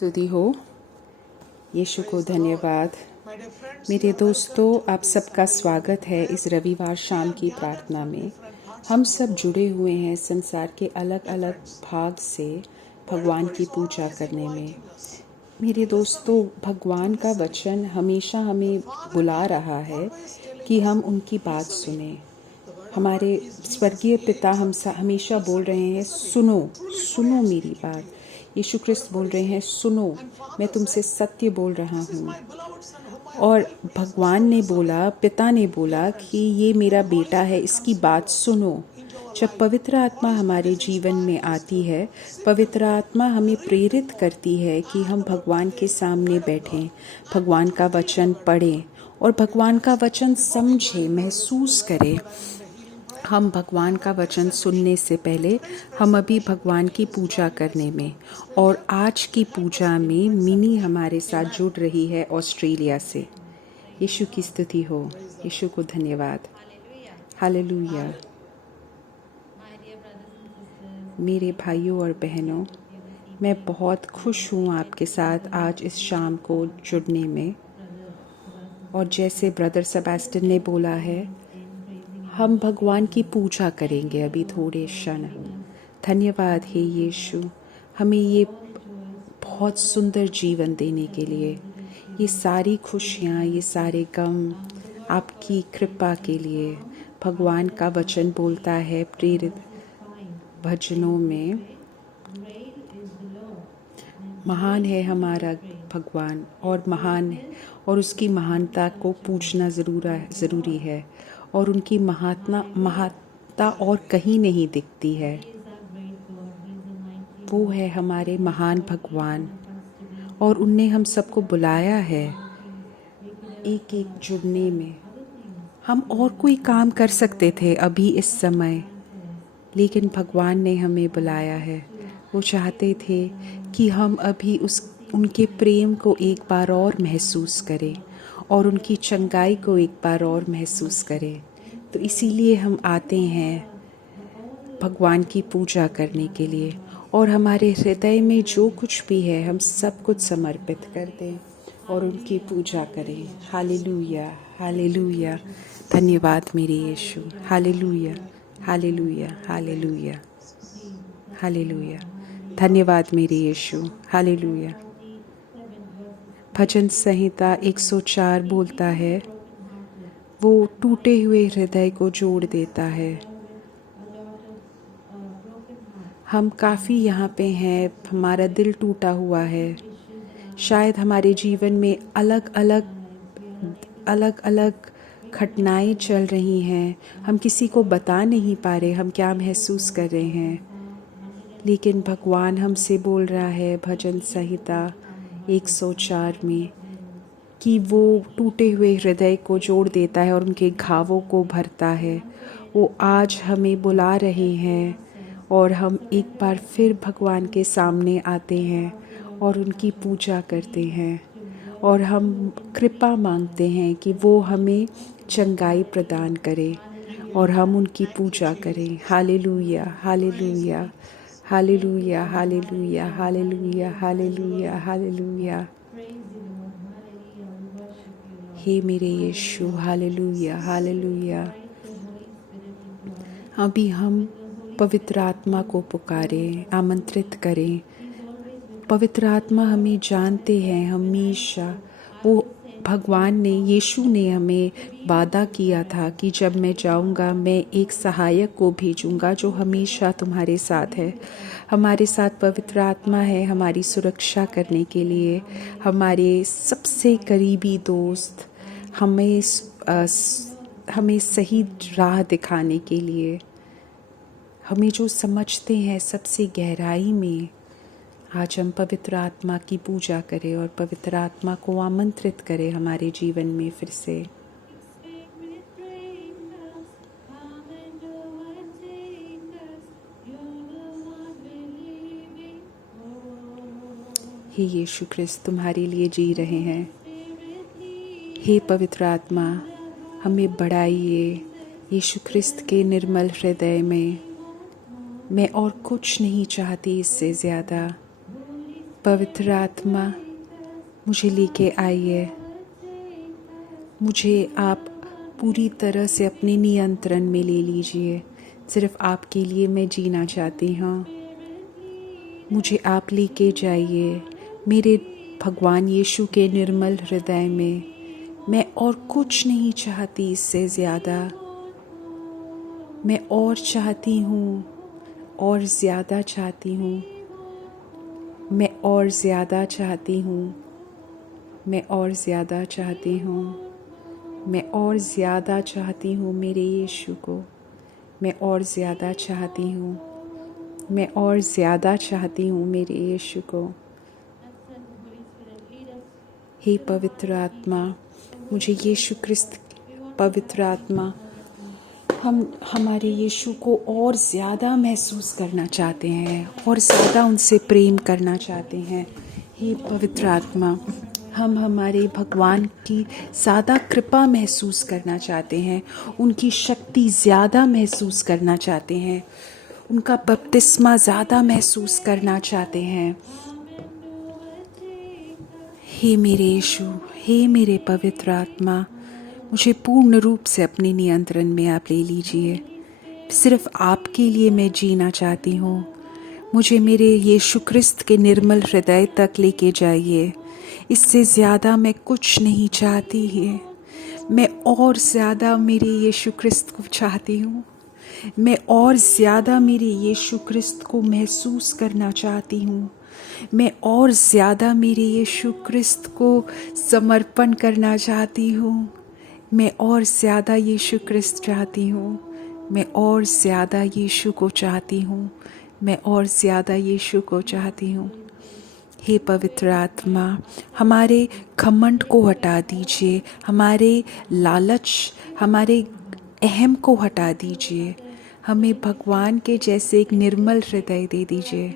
स्तुति हो। यीशु को धन्यवाद। मेरे दोस्तों, आप सबका स्वागत है इस रविवार शाम की प्रार्थना में। हम सब जुड़े हुए हैं संसार के अलग अलग भाग से भगवान की पूजा करने में। मेरे दोस्तों, भगवान का वचन हमेशा हमें बुला रहा है कि हम उनकी बात सुने। हमारे स्वर्गीय पिता हम हमेशा बोल रहे हैं, सुनो सुनो मेरी बात। यीशु क्रिस्त बोल रहे हैं, सुनो, मैं तुमसे सत्य बोल रहा हूँ। और भगवान ने बोला, पिता ने बोला कि ये मेरा बेटा है, इसकी बात सुनो। जब पवित्र आत्मा हमारे जीवन में आती है, पवित्र आत्मा हमें प्रेरित करती है कि हम भगवान के सामने बैठें, भगवान का वचन पढ़ें और भगवान का वचन समझें, महसूस करें। हम भगवान का वचन सुनने से पहले हम अभी भगवान की पूजा करने में, और आज की पूजा में मिनी हमारे साथ जुड़ रही है ऑस्ट्रेलिया से। यीशु की स्तुति हो, यीशु को धन्यवाद। हालेलुया। मेरे भाइयों और बहनों, मैं बहुत खुश हूँ आपके साथ आज इस शाम को जुड़ने में। और जैसे ब्रदर सेबेस्टियन ने बोला है, हम भगवान की पूजा करेंगे अभी थोड़े क्षण। धन्यवाद हे यीशु, हमें ये बहुत सुंदर जीवन देने के लिए, ये सारी खुशियाँ, ये सारे गम आपकी कृपा के लिए। भगवान का वचन बोलता है प्रेरित भजनों में, महान है हमारा भगवान और महान, और उसकी महानता को पूजना ज़रूरी है, और उनकी महानता और कहीं नहीं दिखती है। वो है हमारे महान भगवान, और उनने हम सबको बुलाया है एक एक जुड़ने में। हम और कोई काम कर सकते थे अभी इस समय, लेकिन भगवान ने हमें बुलाया है। वो चाहते थे कि हम अभी उनके प्रेम को एक बार और महसूस करें और उनकी चंगाई को एक बार और महसूस करें। तो इसीलिए हम आते हैं भगवान की पूजा करने के लिए, और हमारे हृदय में जो कुछ भी है हम सब कुछ समर्पित कर दें और उनकी पूजा करें। Hallelujah, hallelujah. धन्यवाद मेरे Yeshu. Hallelujah, hallelujah, hallelujah, hallelujah. धन्यवाद मेरे यीशु। हालेलुया। भजन संहिता 104 बोलता है, वो टूटे हुए हृदय को जोड़ देता है। हम काफ़ी यहाँ पे हैं, हमारा दिल टूटा हुआ है। शायद हमारे जीवन में अलग अलग घटनाएं चल रही हैं। हम किसी को बता नहीं पा रहे हम क्या महसूस कर रहे हैं, लेकिन भगवान हमसे बोल रहा है भजन संहिता 104 में कि वो टूटे हुए हृदय को जोड़ देता है और उनके घावों को भरता है। वो आज हमें बुला रहे हैं और हम एक बार फिर भगवान के सामने आते हैं और उनकी पूजा करते हैं, और हम कृपा मांगते हैं कि वो हमें चंगाई प्रदान करे और हम उनकी पूजा करें। Hallelujah, hallelujah, hallelujah, hallelujah, hallelujah, hallelujah, hallelujah. हे मेरे यीशु, हालेलुया, हालेलुया। अभी हम पवित्र आत्मा को पुकारें, आमंत्रित करें। पवित्र आत्मा हमें जानते हैं हमेशा। वो भगवान ने, यीशु ने हमें वादा किया था कि जब मैं जाऊंगा मैं एक सहायक को भेजूंगा जो हमेशा तुम्हारे साथ है। हमारे साथ पवित्र आत्मा है हमारी सुरक्षा करने के लिए, हमारे सबसे करीबी दोस्त, हमें सही राह दिखाने के लिए, हमें जो समझते हैं सबसे गहराई में। आज हम पवित्र आत्मा की पूजा करें और पवित्र आत्मा को आमंत्रित करें हमारे जीवन में फिर से। हे यीशु क्रिस्त, तुम्हारे लिए जी रहे हैं। हे पवित्र आत्मा, हमें बढ़ाइए यीशु क्रिस्त के निर्मल हृदय में। मैं और कुछ नहीं चाहती इससे ज़्यादा। पवित्र आत्मा मुझे लेके आइए। मुझे आप पूरी तरह से अपने नियंत्रण में ले लीजिए। सिर्फ आपके लिए मैं जीना चाहती हूँ। मुझे आप लेके जाइए मेरे भगवान यीशु के निर्मल हृदय में। मैं और कुछ नहीं चाहती इससे ज़्यादा। मैं और चाहती हूँ, और ज़्यादा चाहती हूँ। मैं और ज़्यादा चाहती हूँ। मैं और ज़्यादा चाहती हूँ। मैं और ज़्यादा चाहती हूँ मेरे यीशु को। मैं और ज़्यादा चाहती हूँ। मैं और ज़्यादा चाहती हूँ मेरे यीशु को। हे पवित्र आत्मा, मुझे यीशु क्रिस्त पवित्र आत्मा, हम हमारे यीशु को और ज़्यादा महसूस करना चाहते हैं और ज़्यादा उनसे प्रेम करना चाहते हैं। हे पवित्र आत्मा, हम हमारे भगवान की ज़्यादा कृपा महसूस करना चाहते हैं। उनकी शक्ति ज़्यादा महसूस करना चाहते हैं। उनका बपतिस्मा ज़्यादा महसूस करना चाहते हैं। हे मेरे यीशु, हे मेरे पवित्र आत्मा, मुझे पूर्ण रूप से अपने नियंत्रण में आप ले लीजिए। सिर्फ आपके लिए मैं जीना चाहती हूँ। मुझे मेरे यीशु क्रिस्त के निर्मल हृदय तक लेके जाइए। इससे ज़्यादा मैं कुछ नहीं चाहती है। मैं और ज़्यादा मेरे यीशु क्रिस्त को चाहती हूँ। मैं और ज़्यादा मेरे यीशु क्रिस्त को महसूस करना चाहती हूँ। मैं और ज़्यादा मेरे यीशु क्रिस्त को समर्पण करना चाहती हूँ। मैं और ज़्यादा यीशु क्रिस्त चाहती हूँ। मैं और ज़्यादा यीशु को चाहती हूँ। मैं और ज़्यादा यीशु को चाहती हूँ। हे पवित्र आत्मा, हमारे घमंड को हटा दीजिए। हमारे लालच, हमारे अहम को हटा दीजिए। हमें भगवान के जैसे एक निर्मल हृदय दे दीजिए।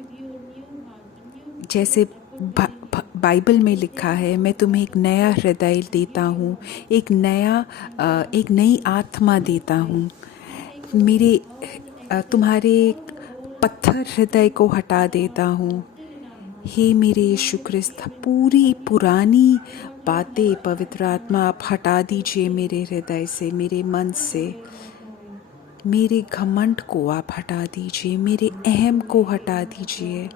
जैसे बाइबल में लिखा है, मैं तुम्हें एक नया हृदय देता हूँ, एक नई आत्मा देता हूँ। तुम्हारे पत्थर हृदय को हटा देता हूँ। हे मेरे यीशु क्रिस्त, पूरी पुरानी बातें पवित्र आत्मा आप हटा दीजिए मेरे हृदय से, मेरे मन से। मेरे घमंड को आप हटा दीजिए, मेरे अहम को हटा दीजिए।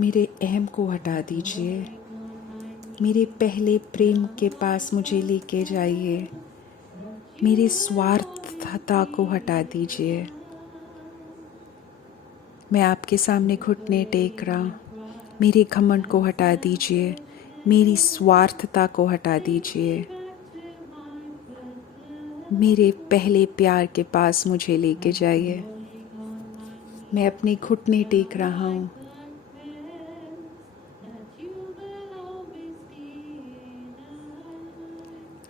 मेरे अहम को हटा दीजिए। मेरे पहले प्रेम के पास मुझे लेके जाइए। मेरे स्वार्थता को हटा दीजिए। मैं आपके सामने घुटने टेक रहा हूँ। मेरे घमंड को हटा दीजिए। मेरी स्वार्थता को हटा दीजिए। मेरे पहले प्यार के पास मुझे लेके जाइए। मैं अपने घुटने टेक रहा हूँ।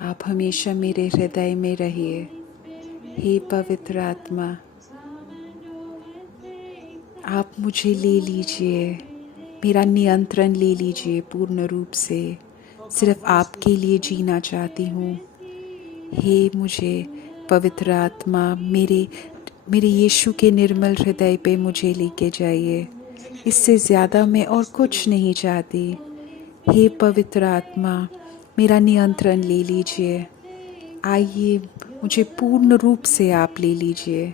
आप हमेशा मेरे हृदय में रहिए। हे पवित्र आत्मा, आप मुझे ले लीजिए। मेरा नियंत्रण ले लीजिए पूर्ण रूप से। सिर्फ आपके लिए जीना चाहती हूँ। हे मुझे पवित्र आत्मा, मेरे यीशु के निर्मल हृदय पे मुझे लेके जाइए। इससे ज़्यादा मैं और कुछ नहीं चाहती। हे पवित्र आत्मा, मेरा नियंत्रण ले लीजिए। आइए, मुझे पूर्ण रूप से आप ले लीजिए।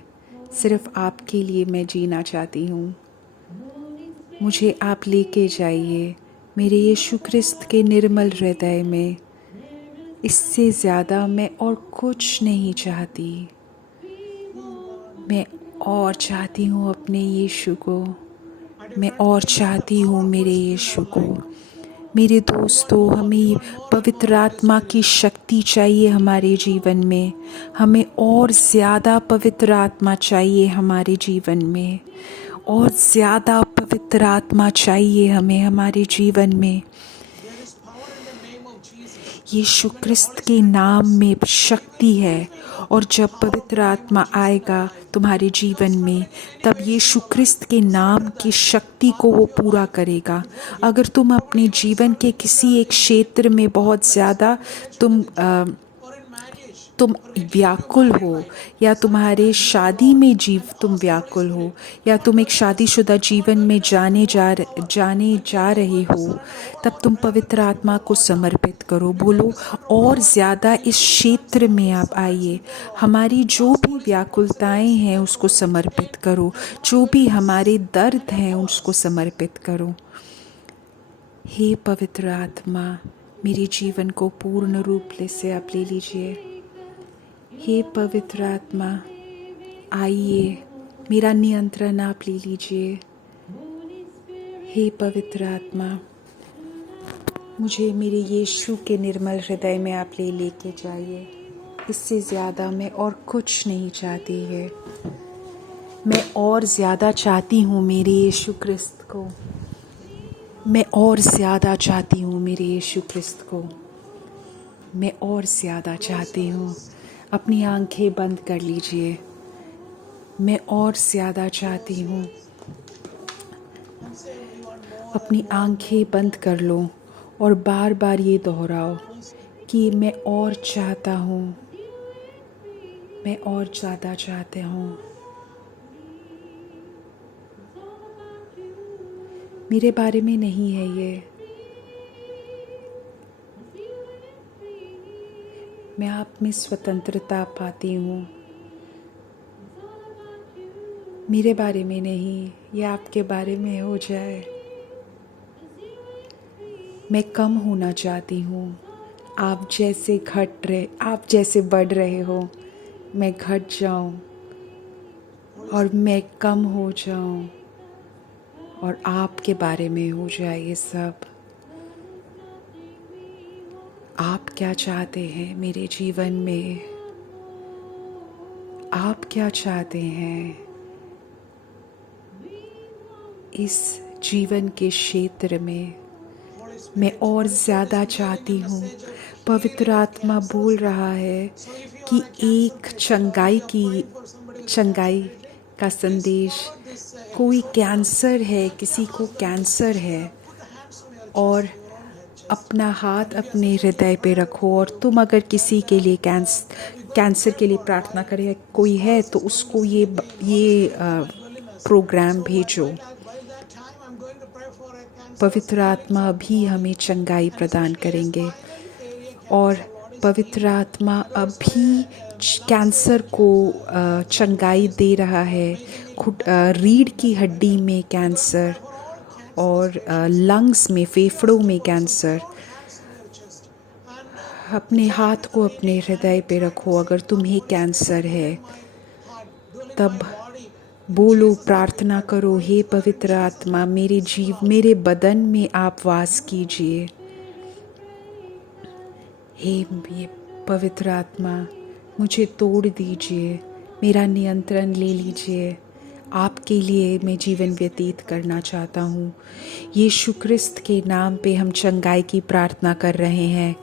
सिर्फ आपके लिए मैं जीना चाहती हूँ। मुझे आप लेके जाइए मेरे यीशु क्रिस्त के निर्मल हृदय में। इससे ज़्यादा मैं और कुछ नहीं चाहती। मैं और चाहती हूँ अपने यीशु को। मैं और चाहती हूँ मेरे यीशु को। मेरे दोस्तों, हमें पवित्र आत्मा की शक्ति चाहिए हमारे जीवन में। हमें और ज़्यादा पवित्र आत्मा चाहिए हमारे जीवन में। और ज़्यादा पवित्र आत्मा चाहिए हमें हमारे जीवन में। यीशु क्रिस्त के नाम में शक्ति है, और जब पवित्र आत्मा आएगा तुम्हारे जीवन में, तब यीशु क्रिस्त के नाम की शक्ति को वो पूरा करेगा। अगर तुम अपने जीवन के किसी एक क्षेत्र में बहुत ज़्यादा तुम व्याकुल हो, या तुम्हारे शादी में तुम व्याकुल हो, या तुम एक शादीशुदा जीवन में जाने जा रहे हो, तब तुम पवित्र आत्मा को समर्पित करो। बोलो, और ज़्यादा इस क्षेत्र में आप आइए। हमारी जो भी व्याकुलताएं हैं उसको समर्पित करो, जो भी हमारे दर्द हैं उसको समर्पित करो। हे पवित्र आत्मा, मेरे जीवन को पूर्ण रूप से आप ले लीजिए। हे पवित्र आत्मा, आइए, मेरा नियंत्रण आप ले लीजिए। हे पवित्र आत्मा, मुझे मेरे यीशु के निर्मल हृदय में आप लेके जाइए। इससे ज़्यादा मैं और कुछ नहीं चाहती है। मैं और ज़्यादा चाहती हूँ मेरे यीशु क्रिस्त को। मैं और ज़्यादा चाहती हूँ मेरे यीशु क्रिस्त को। मैं और ज़्यादा चाहती हूँ। अपनी आंखें बंद कर लीजिए। मैं और ज़्यादा चाहती हूँ। अपनी आंखें बंद कर लो और बार बार ये दोहराओ कि मैं और चाहता हूँ, मैं और ज़्यादा चाहते हूँ। मेरे बारे में नहीं है ये। मैं आप में स्वतंत्रता पाती हूँ। मेरे बारे में नहीं, ये आपके बारे में हो जाए। मैं कम होना चाहती हूँ। आप जैसे बढ़ रहे हो, मैं घट जाऊँ और मैं कम हो जाऊँ और आपके बारे में हो जाए ये सब। आप क्या चाहते हैं मेरे जीवन में? आप क्या चाहते हैं इस जीवन के क्षेत्र में? मैं और ज़्यादा चाहती हूँ। पवित्र आत्मा बोल रहा है कि एक चंगाई का संदेश। कोई कैंसर है, किसी को कैंसर है, और अपना हाथ अपने हृदय पे रखो और तुम अगर किसी के लिए कैंसर के लिए प्रार्थना करे कोई है तो उसको ये प्रोग्राम भेजो। पवित्र आत्मा अभी हमें चंगाई प्रदान करेंगे और पवित्र आत्मा अभी कैंसर को चंगाई दे रहा है। रीढ़ की हड्डी में कैंसर और लंग्स में, फेफड़ों में कैंसर। अपने हाथ को अपने हृदय पे रखो। अगर तुम्हें कैंसर है तब बोलो, प्रार्थना करो, हे पवित्र आत्मा, मेरे बदन में आप वास कीजिए। हे पवित्र आत्मा, मुझे तोड़ दीजिए, मेरा नियंत्रण ले लीजिए। आपके लिए मैं जीवन व्यतीत करना चाहता हूँ। यीशु क्रिस्त के नाम पे हम चंगाई की प्रार्थना कर रहे हैं।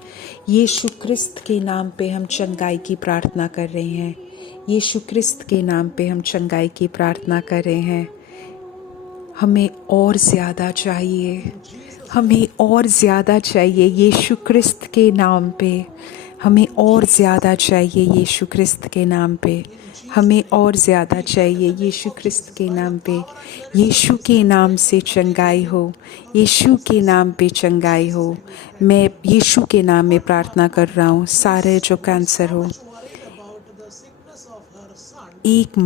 यीशु क्रिस्त के नाम पे हम चंगाई की प्रार्थना कर रहे हैं। यीशु क्रिस्त के नाम पे हम चंगाई की प्रार्थना कर रहे हैं। हमें और ज़्यादा चाहिए, हमें और ज़्यादा चाहिए यीशु क्रिस्त के नाम पे। हमें और ज़्यादा चाहिए यीशु क्रिस्त के नाम पे। हमें और ज़्यादा चाहिए यीशु क्रिस्त के नाम पे। यीशु के नाम से चंगाई हो, यीशु के नाम पे चंगाई हो। मैं यीशु के नाम में प्रार्थना कर रहा हूँ। सारे जो कैंसर हो, एक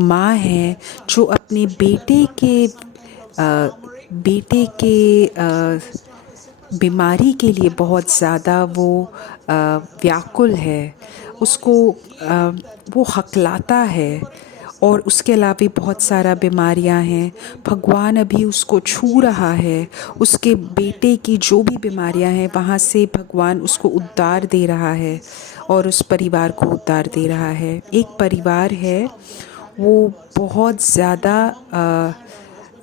माँ है जो अपने बेटे के बीमारी के लिए बहुत ज़्यादा वो व्याकुल है। उसको वो हकलाता है और उसके अलावा भी बहुत सारा बीमारियां हैं। भगवान अभी उसको छू रहा है। उसके बेटे की जो भी बीमारियां हैं वहाँ से भगवान उसको उद्धार दे रहा है और उस परिवार को उद्धार दे रहा है। एक परिवार है, वो बहुत ज़्यादा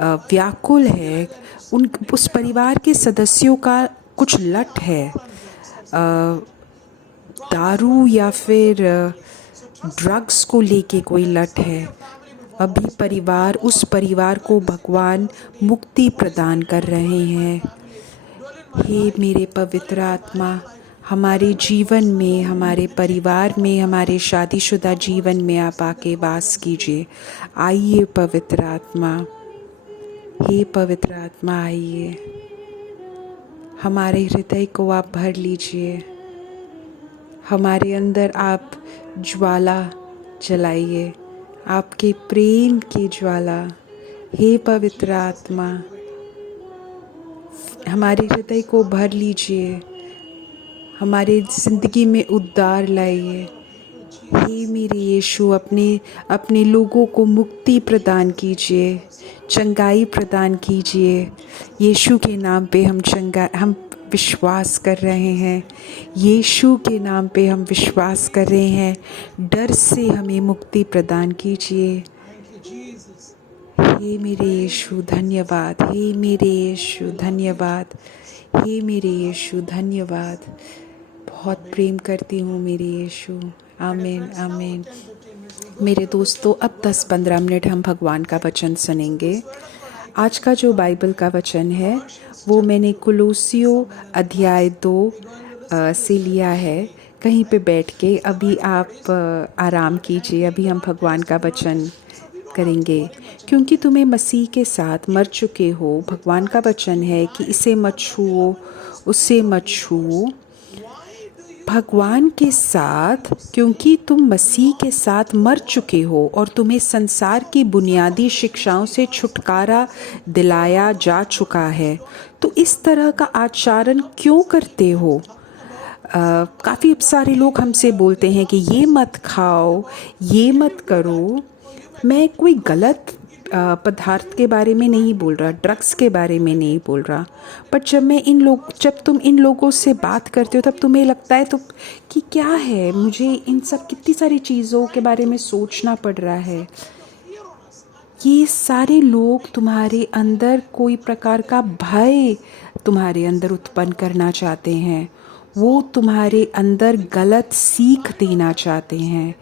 व्याकुल है। उस परिवार के सदस्यों का कुछ लट है, दारू या फिर ड्रग्स को लेके कोई लट है। अभी उस परिवार को भगवान मुक्ति प्रदान कर रहे हैं। हे मेरे पवित्र आत्मा, हमारे जीवन में, हमारे परिवार में, हमारे शादीशुदा जीवन में आप आके वास कीजिए। आइए पवित्र आत्मा, हे पवित्र आत्मा आइए, हमारे हृदय को आप भर लीजिए, हमारे अंदर आप ज्वाला जलाइए, आपके प्रेम की ज्वाला। हे पवित्र आत्मा, हमारे हृदय को भर लीजिए, हमारे ज़िंदगी में उद्धार लाइए। हे मेरे यीशु, अपने लोगों को मुक्ति प्रदान कीजिए, चंगाई प्रदान कीजिए। यीशु के नाम पे हम विश्वास कर रहे हैं। यीशु के नाम पे हम विश्वास कर रहे हैं। डर से हमें मुक्ति प्रदान कीजिए। हे मेरे यीशु धन्यवाद, हे मेरे यीशु धन्यवाद, हे मेरे यीशु धन्यवाद। बहुत प्रेम करती हूँ मेरे यीशु। आमीन आमीन। मेरे दोस्तों, अब 10-15 मिनट हम भगवान का वचन सुनेंगे। आज का जो बाइबल का वचन है वो मैंने कुलोसियों अध्याय 2 से लिया है। कहीं पे बैठ के अभी आप आराम कीजिए। अभी हम भगवान का वचन करेंगे। क्योंकि तुम्हें मसीह के साथ मर चुके हो, भगवान का वचन है कि इसे मत छुओ, उससे मत छुओ। भगवान के साथ, क्योंकि तुम मसीह के साथ मर चुके हो और तुम्हें संसार की बुनियादी शिक्षाओं से छुटकारा दिलाया जा चुका है, तो इस तरह का आचरण क्यों करते हो? काफ़ी सारे लोग हमसे बोलते हैं कि ये मत खाओ, ये मत करो। मैं कोई गलत पदार्थ के बारे में नहीं बोल रहा, ड्रग्स के बारे में नहीं बोल रहा, बट जब तुम इन लोगों से बात करते हो तब तुम्हें लगता है तो कि क्या है, मुझे इन सब कितनी सारी चीज़ों के बारे में सोचना पड़ रहा है। ये सारे लोग तुम्हारे अंदर कोई प्रकार का भय तुम्हारे अंदर उत्पन्न करना चाहते हैं। वो तुम्हारे अंदर गलत सीख देना चाहते हैं।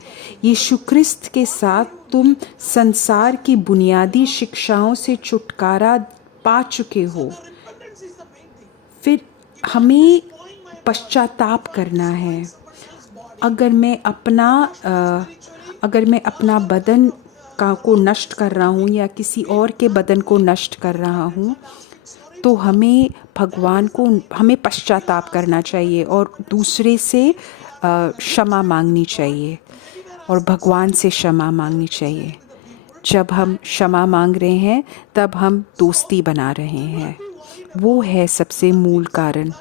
यीशु क्रिस्त के साथ तुम संसार की बुनियादी शिक्षाओं से छुटकारा पा चुके हो। फिर हमें पश्चाताप करना है। अगर मैं अपना बदन को नष्ट कर रहा हूँ या किसी और के बदन को नष्ट कर रहा हूँ, तो हमें पश्चाताप करना चाहिए और दूसरे से क्षमा मांगनी चाहिए और भगवान से क्षमा मांगनी चाहिए। जब हम क्षमा मांग रहे हैं तब हम दोस्ती बना रहे हैं। वो है सबसे मूल कारण,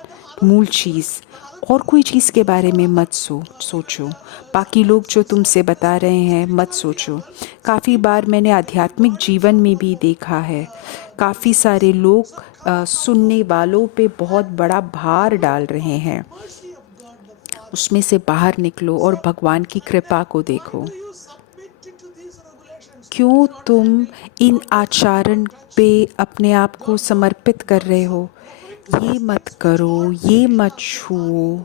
मूल चीज़। और कोई चीज़ के बारे में मत सोचो। बाकी लोग जो तुमसे बता रहे हैं मत सोचो। काफ़ी बार मैंने आध्यात्मिक जीवन में भी देखा है, काफ़ी सारे लोग सुनने वालों पे बहुत बड़ा भार डाल रहे हैं। उसमें से बाहर निकलो और भगवान की कृपा को देखो। क्यों तुम इन आचरण पे अपने आप को समर्पित कर रहे हो? ये मत करो, ये मत छुओ।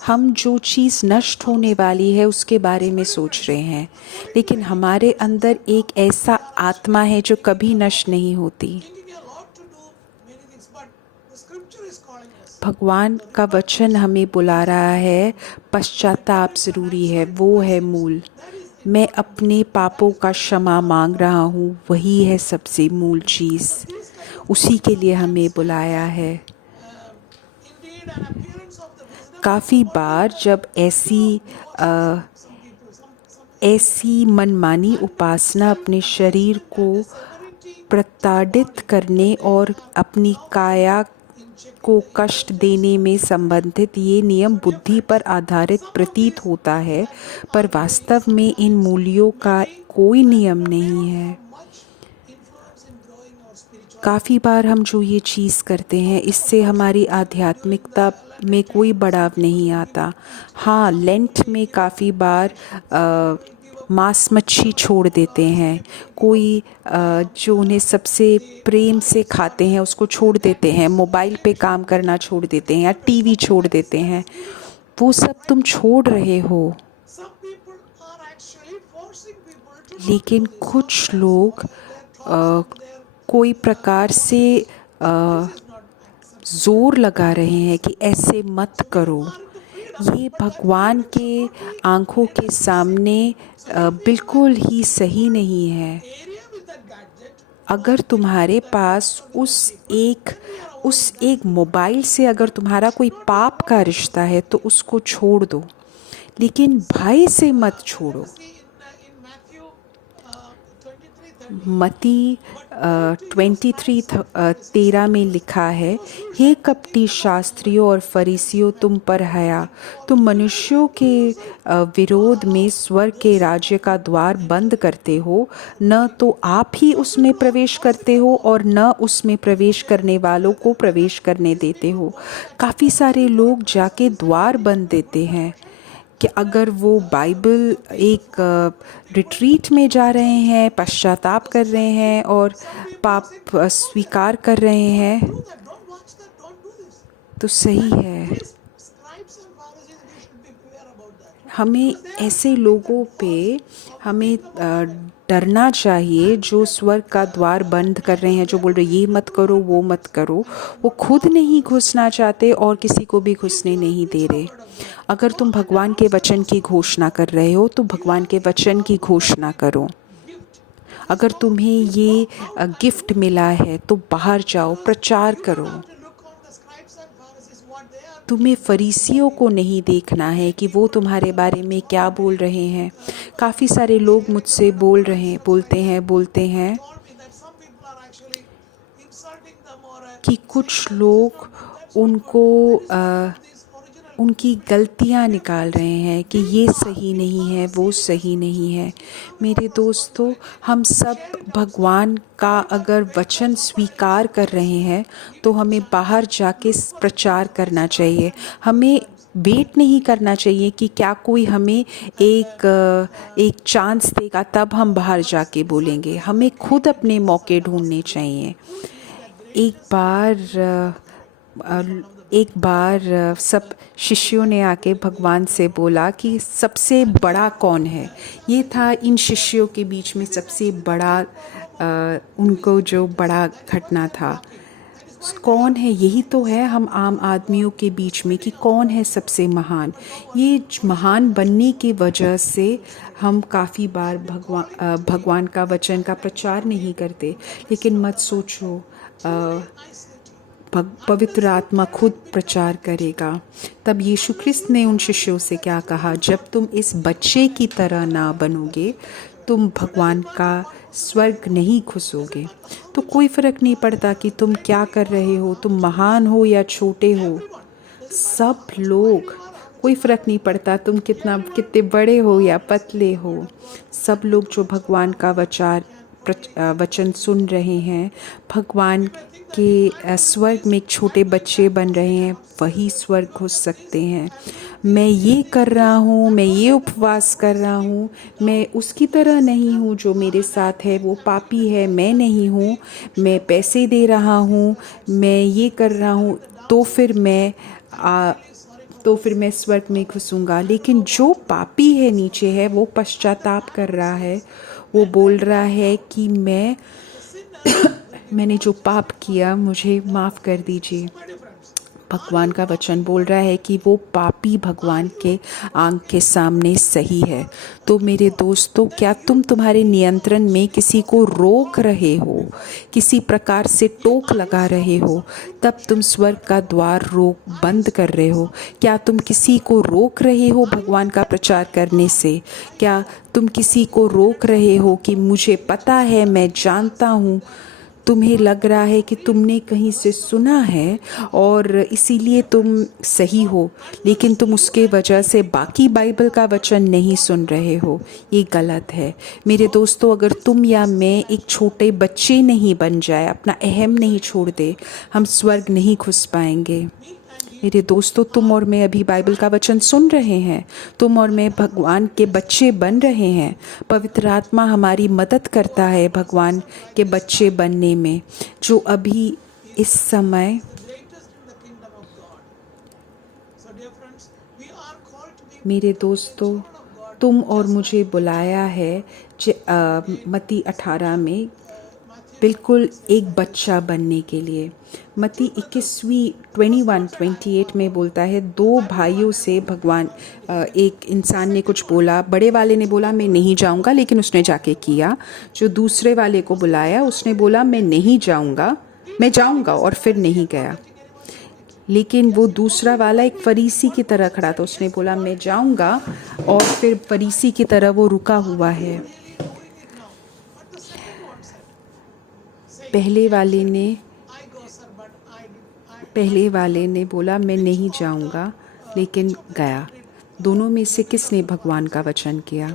हम जो चीज़ नष्ट होने वाली है उसके बारे में सोच रहे हैं, लेकिन हमारे अंदर एक ऐसा आत्मा है जो कभी नष्ट नहीं होती। भगवान का वचन हमें बुला रहा है, पश्चाताप ज़रूरी है, वो है मूल। मैं अपने पापों का क्षमा मांग रहा हूँ, वही है सबसे मूल चीज़। उसी के लिए हमें बुलाया है। काफ़ी बार जब ऐसी मनमानी उपासना अपने शरीर को प्रताड़ित करने और अपनी काया को कष्ट देने में संबंधित ये नियम बुद्धि पर आधारित प्रतीत होता है, पर वास्तव में इन मूल्यों का कोई नियम नहीं है। काफ़ी बार हम जो ये चीज़ करते हैं इससे हमारी आध्यात्मिकता में कोई बढ़ाव नहीं आता। हाँ, लेंट में काफ़ी बार मांस मच्छी छोड़ देते हैं, कोई जो उन्हें सबसे प्रेम से खाते हैं उसको छोड़ देते हैं, मोबाइल पे काम करना छोड़ देते हैं या टीवी छोड़ देते हैं। वो सब तुम छोड़ रहे हो, लेकिन कुछ लोग कोई प्रकार से जोर लगा रहे हैं कि ऐसे मत करो। ये भगवान के आंखों के सामने बिल्कुल ही सही नहीं है। अगर तुम्हारे पास उस एक मोबाइल से अगर तुम्हारा कोई पाप का रिश्ता है तो उसको छोड़ दो, लेकिन भाई से मत छोड़ो। मती 23:13 में लिखा है, हे कपटी शास्त्रियों और फरीसियों, तुम पर हया, तुम मनुष्यों के विरोध में स्वर्ग के राज्य का द्वार बंद करते हो। न तो आप ही उसमें प्रवेश करते हो और न उसमें प्रवेश करने वालों को प्रवेश करने देते हो। काफ़ी सारे लोग जाके द्वार बंद देते हैं कि अगर वो बाइबल एक रिट्रीट में जा रहे हैं, पश्चाताप कर रहे हैं और पाप स्वीकार कर रहे हैं तो सही है। हमें ऐसे लोगों पे हमें डरना चाहिए जो स्वर्ग का द्वार बंद कर रहे हैं, जो बोल रहे ये मत करो वो मत करो। वो खुद नहीं घुसना चाहते और किसी को भी घुसने नहीं दे रहे। अगर तुम भगवान के वचन की घोषणा कर रहे हो तो भगवान के वचन की घोषणा करो। अगर तुम्हें ये गिफ्ट मिला है तो बाहर जाओ, प्रचार करो। तुम्हें फरीसियों को नहीं देखना है कि वो तुम्हारे बारे में क्या बोल रहे हैं। काफ़ी सारे लोग मुझसे बोलते हैं कि कुछ लोग उनकी गलतियां निकाल रहे हैं कि ये सही नहीं है, वो सही नहीं है। मेरे दोस्तों, हम सब भगवान का अगर वचन स्वीकार कर रहे हैं तो हमें बाहर जाके प्रचार करना चाहिए। हमें वेट नहीं करना चाहिए कि क्या कोई हमें एक चांस देगा तब हम बाहर जाके बोलेंगे। हमें खुद अपने मौके ढूंढने चाहिए। एक बार सब शिष्यों ने आके भगवान से बोला कि सबसे बड़ा कौन है। ये था इन शिष्यों के बीच में सबसे बड़ा उनको जो बड़ा घटना था। कौन है, यही तो है हम आम आदमियों के बीच में कि कौन है सबसे महान। ये महान बनने की वजह से हम काफ़ी बार भगवान का वचन का प्रचार नहीं करते। लेकिन मत सोचो, पवित्र आत्मा खुद प्रचार करेगा। तब यीशु ख्रिस्त ने उन शिष्यों से क्या कहा, जब तुम इस बच्चे की तरह ना बनोगे तुम भगवान का स्वर्ग नहीं घुसोगे। तो कोई फ़र्क नहीं पड़ता कि तुम क्या कर रहे हो, तुम महान हो या छोटे हो। सब लोग, कोई फ़र्क नहीं पड़ता तुम कितने बड़े हो या पतले हो। सब लोग जो भगवान का वचन सुन रहे हैं, भगवान के स्वर्ग में एक छोटे बच्चे बन रहे हैं, वही स्वर्ग घुस सकते हैं। मैं ये कर रहा हूँ, मैं ये उपवास कर रहा हूँ, मैं उसकी तरह नहीं हूँ जो मेरे साथ है, वो पापी है, मैं नहीं हूँ। मैं पैसे दे रहा हूँ, मैं ये कर रहा हूँ, तो फिर मैं स्वर्ग में घुसूंगा। लेकिन जो पापी है, नीचे है, वो पश्चाताप कर रहा है। वो बोल रहा है कि मैंने जो पाप किया मुझे माफ़ कर दीजिए। भगवान का वचन बोल रहा है कि वो पापी भगवान के आंख के सामने सही है। तो मेरे दोस्तों, क्या तुम तुम्हारे नियंत्रण में किसी को रोक रहे हो, किसी प्रकार से टोक लगा रहे हो, तब तुम स्वर्ग का द्वार बंद कर रहे हो? क्या तुम किसी को रोक रहे हो भगवान का प्रचार करने से? क्या तुम किसी को रोक रहे हो कि मुझे पता है, मैं जानता हूँ? तुम्हें लग रहा है कि तुमने कहीं से सुना है और इसीलिए तुम सही हो, लेकिन तुम उसके वजह से बाकी बाइबल का वचन नहीं सुन रहे हो। ये गलत है मेरे दोस्तों। अगर तुम या मैं एक छोटे बच्चे नहीं बन जाए, अपना अहम नहीं छोड़ दे, हम स्वर्ग नहीं घुस पाएंगे। मेरे दोस्तों, तुम और मैं अभी बाइबल का वचन सुन रहे हैं, तुम और मैं भगवान के बच्चे बन रहे हैं। पवित्र आत्मा हमारी मदद करता है भगवान के बच्चे बनने में। जो अभी इस समय मेरे दोस्तों, तुम और मुझे बुलाया है मत्ती 18 में बिल्कुल एक बच्चा बनने के लिए। मत्ती 21:28 में बोलता है, दो भाइयों से भगवान एक इंसान ने कुछ बोला, बड़े वाले ने बोला मैं नहीं जाऊंगा, लेकिन उसने जाके किया। जो दूसरे वाले को बुलाया उसने बोला मैं नहीं जाऊंगा, मैं जाऊंगा, और फिर नहीं गया। लेकिन वो दूसरा वाला एक फरीसी की तरह खड़ा था, उसने बोला मैं जाऊंगा, और फिर फरीसी की तरह वो रुका हुआ है। पहले वाले ने बोला मैं नहीं जाऊंगा, लेकिन गया। दोनों में से किसने भगवान का वचन किया?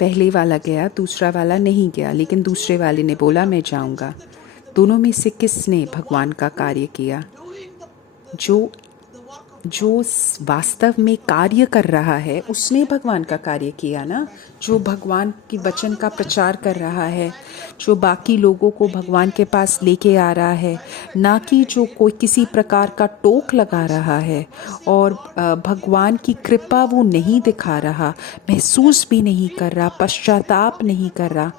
पहले वाला गया, दूसरा वाला नहीं गया, लेकिन दूसरे वाले ने बोला मैं जाऊंगा। दोनों में से किसने भगवान का कार्य किया? जो वास्तव में कार्य कर रहा है उसने भगवान का कार्य किया ना। जो भगवान की वचन का प्रचार कर रहा है, जो बाकी लोगों को भगवान के पास लेके आ रहा है, ना कि जो कोई किसी प्रकार का टोक लगा रहा है और भगवान की कृपा वो नहीं दिखा रहा, महसूस भी नहीं कर रहा, पश्चाताप नहीं कर रहा।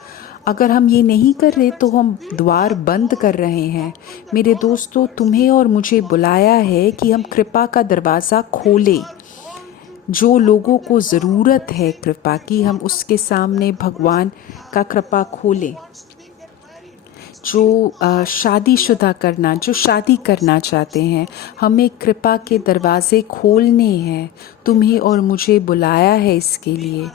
अगर हम ये नहीं कर रहे तो हम द्वार बंद कर रहे हैं। मेरे दोस्तों, तुम्हें और मुझे बुलाया है कि हम कृपा का दरवाज़ा खोलें। जो लोगों को ज़रूरत है कृपा की, हम उसके सामने भगवान का कृपा खोलें। जो शादी करना चाहते हैं, हमें कृपा के दरवाज़े खोलने हैं। तुम्हें और मुझे बुलाया है इसके लिए।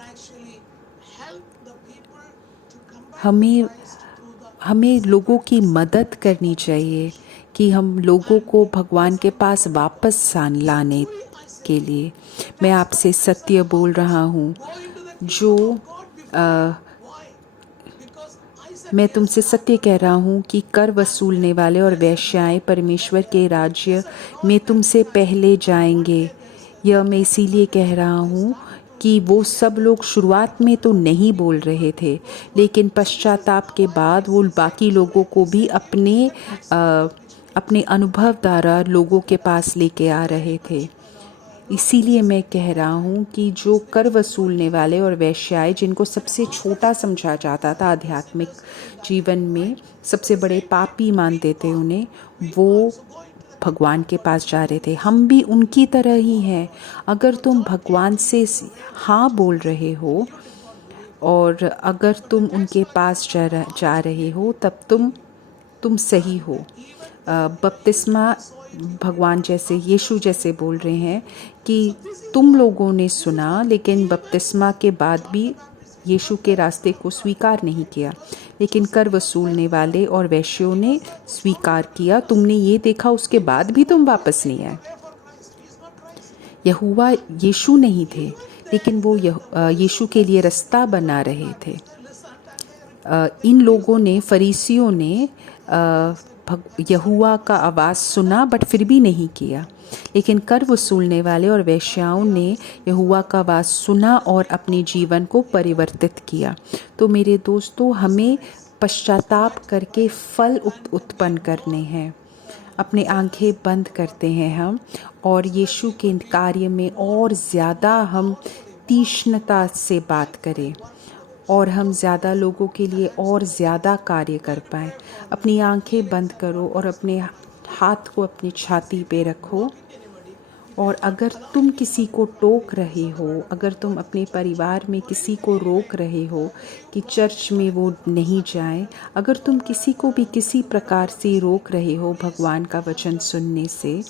हमें लोगों की मदद करनी चाहिए कि हम लोगों को भगवान के पास वापस लाने के लिए। मैं आपसे सत्य बोल रहा हूँ, मैं तुमसे सत्य कह रहा हूँ कि कर वसूलने वाले और वेश्याएं परमेश्वर के राज्य में तुमसे पहले जाएंगे। यह मैं इसीलिए कह रहा हूँ कि वो सब लोग शुरुआत में तो नहीं बोल रहे थे, लेकिन पश्चाताप के बाद वो बाकी लोगों को भी अपने अनुभव द्वारा लोगों के पास लेके आ रहे थे। इसीलिए मैं कह रहा हूँ कि जो कर वसूलने वाले और वेश्याएं, जिनको सबसे छोटा समझा जाता था आध्यात्मिक जीवन में, सबसे बड़े पापी मानते थे उन्हें, वो भगवान के पास जा रहे थे। हम भी उनकी तरह ही हैं। अगर तुम भगवान से हाँ बोल रहे हो और अगर तुम उनके पास जा रहे हो, तब तुम सही हो। बपतिस्मा भगवान जैसे, यीशु जैसे बोल रहे हैं कि तुम लोगों ने सुना, लेकिन बपतिस्मा के बाद भी यीशु के रास्ते को स्वीकार नहीं किया, लेकिन कर वसूलने वाले और वैश्यों ने स्वीकार किया। तुमने ये देखा, उसके बाद भी तुम वापस नहीं आए। यहोवा यीशु नहीं थे, लेकिन वो यीशु के लिए रास्ता बना रहे थे। इन लोगों ने, फरीसियों ने यहोवा का आवाज़ सुना, बट फिर भी नहीं किया। लेकिन कर वसूलने वाले और वेश्याओं ने यहोवा का आवाज़ सुना और अपने जीवन को परिवर्तित किया। तो मेरे दोस्तों, हमें पश्चाताप करके फल उत्पन्न करने हैं। अपने आंखें बंद करते हैं हम, और यीशु के कार्य में और ज़्यादा हम तीक्ष्णता से बात करें, और हम ज़्यादा लोगों के लिए और ज़्यादा कार्य कर पाएँ। अपनी आंखें बंद करो और अपने हाथ को अपनी छाती पे रखो, और अगर तुम किसी को टोक रहे हो, अगर तुम अपने परिवार में किसी को रोक रहे हो कि चर्च में वो नहीं जाए, अगर तुम किसी को भी किसी प्रकार से रोक रहे हो भगवान का वचन सुनने से,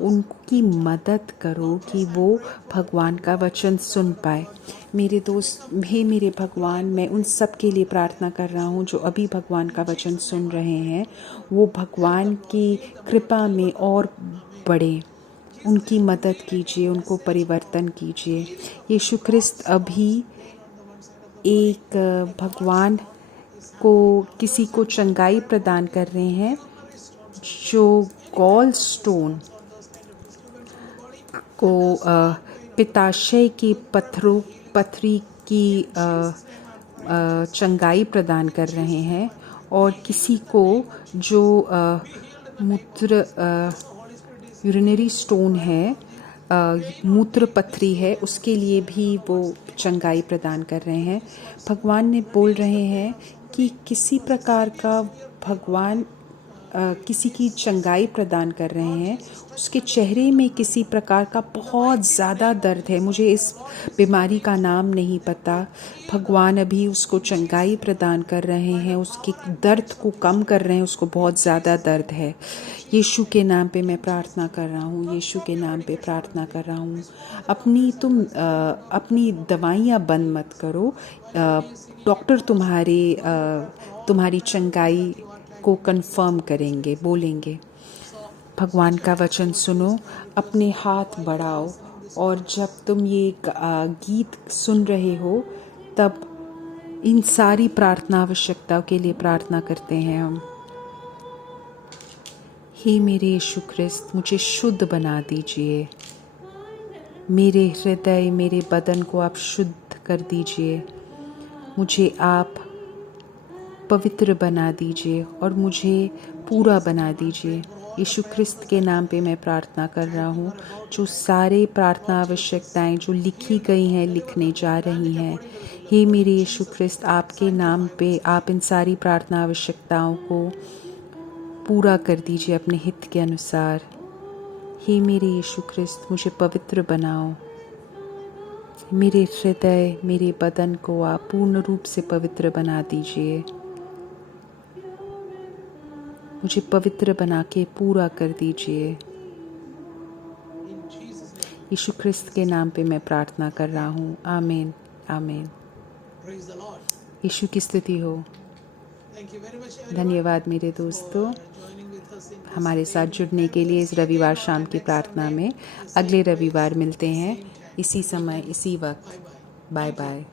उनकी मदद करो कि वो भगवान का वचन सुन पाए। मेरे दोस्त, मेरे भगवान, मैं उन सब के लिए प्रार्थना कर रहा हूँ जो अभी भगवान का वचन सुन रहे हैं। वो भगवान की कृपा में और बढ़े, उनकी मदद कीजिए, उनको परिवर्तन कीजिए। यीशु ख्रिस्त अभी एक भगवान को, किसी को चंगाई प्रदान कर रहे हैं जो गॉल स्टोन को पित्ताशय की पथरी की चंगाई प्रदान कर रहे हैं, और किसी को जो यूरिनरी स्टोन है मूत्र पथरी है उसके लिए भी वो चंगाई प्रदान कर रहे हैं। भगवान ने बोल रहे हैं कि किसी प्रकार का भगवान किसी की चंगाई प्रदान कर रहे हैं, उसके चेहरे में किसी प्रकार का बहुत ज़्यादा दर्द है, मुझे इस बीमारी का नाम नहीं पता। भगवान अभी उसको चंगाई प्रदान कर रहे हैं, उसके दर्द को कम कर रहे हैं, उसको बहुत ज़्यादा दर्द है। यीशु के नाम पे मैं प्रार्थना कर रहा हूँ, यीशु के नाम पे प्रार्थना कर रहा हूँ। अपनी दवाइयाँ बंद मत करो। डॉक्टर तुम्हारी चंगाई को कंफर्म करेंगे, बोलेंगे। भगवान का वचन सुनो, अपने हाथ बढ़ाओ, और जब तुम ये गीत सुन रहे हो तब इन सारी प्रार्थना आवश्यकताओं के लिए प्रार्थना करते हैं हम। हे मेरे यीशु ख्रिस्त, मुझे शुद्ध बना दीजिए, मेरे हृदय मेरे बदन को आप शुद्ध कर दीजिए, मुझे आप पवित्र बना दीजिए और मुझे पूरा बना दीजिए। यीशु ख्रिस्त के नाम पे मैं प्रार्थना कर रहा हूँ। जो सारे प्रार्थना आवश्यकताएं जो लिखी गई हैं, लिखने जा रही हैं, हे मेरे यीशु ख्रिस्त, आपके नाम पे आप इन सारी प्रार्थना आवश्यकताओं को पूरा कर दीजिए अपने हित के अनुसार। हे मेरे यीशु ख्रिस्त, मुझे पवित्र बनाओ, मेरे हृदय मेरे बदन को आप पूर्ण रूप से पवित्र बना दीजिए, मुझे पवित्र बना के पूरा कर दीजिए। यीशु ख्रिस्त के नाम पे मैं प्रार्थना कर रहा हूँ। आमीन, आमीन। यीशु की स्तुति हो। धन्यवाद मेरे दोस्तों, हमारे साथ जुड़ने के लिए इस रविवार शाम की प्रार्थना में। अगले रविवार मिलते हैं इसी समय इसी वक्त। Bye bye.